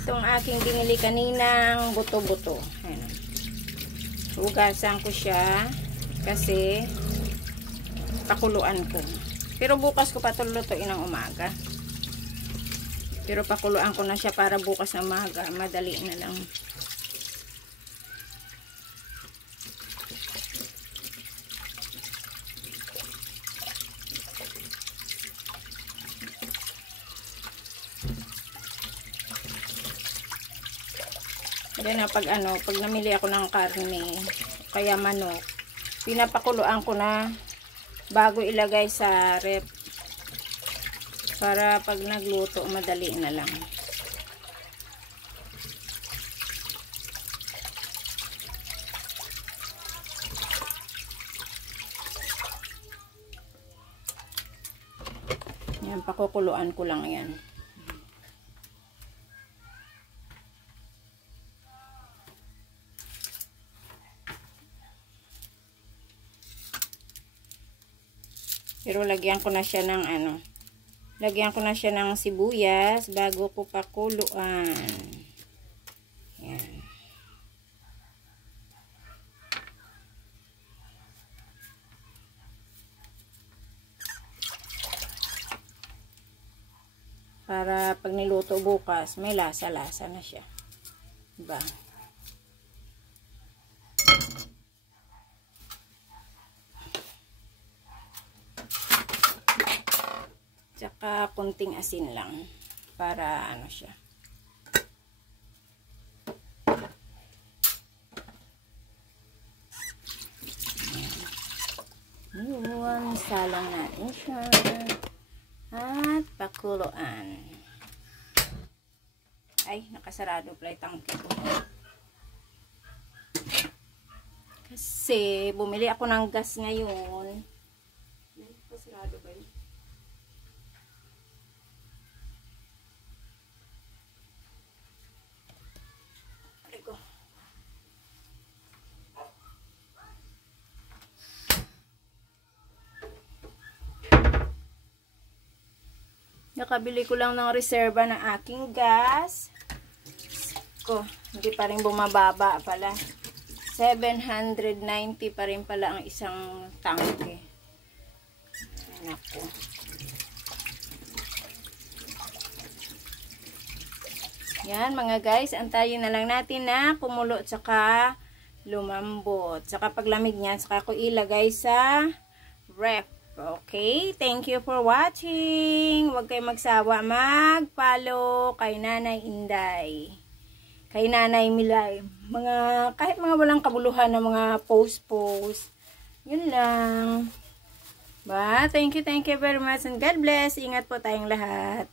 Itong aking binili kaninang buto-buto. Ayan. Hugasan ko siya kasi pakuluan ko. Pero bukas ko pa ito lutuin ng umaga. Pero pakuluan ko na siya para bukas ng umaga. Madali na lang. Yan na pag namili ako ng karne, kaya manok, pinapakuluan ko na bago ilagay sa rep para pag nagluto madali na lang. Yan, pakukuluan ko lang yan. Pero lagyan ko na siya ng lagyan ko na siya ng sibuyas bago ko pakuluan. Yan. Para pag niluto bukas, may lasa-lasa na siya. Diba? Tsaka konting asin lang para siya. Yun, salang natin siya. At pakuluan. Ay, nakasarado pala yung tangke ko. Kasi bumili ako ng gas ngayon. Nakasarado ba yun? Nakabili ko lang ng reserva ng aking gas. Hindi pa rin bumababa pala. 790 pa rin pala ang isang tangke. Nako. Yan mga guys, antayin na lang natin na kumulo at saka lumambot. Saka paglamig niyan, saka ko ilagay sa ref. Okay, thank you for watching. Huwag kayong magsawa mag-follow kay Nanay Inday, kay Nanay Milay. Kahit mga walang kabuluhan na mga post. Yun lang. Thank you very much and God bless. Ingat po tayong lahat.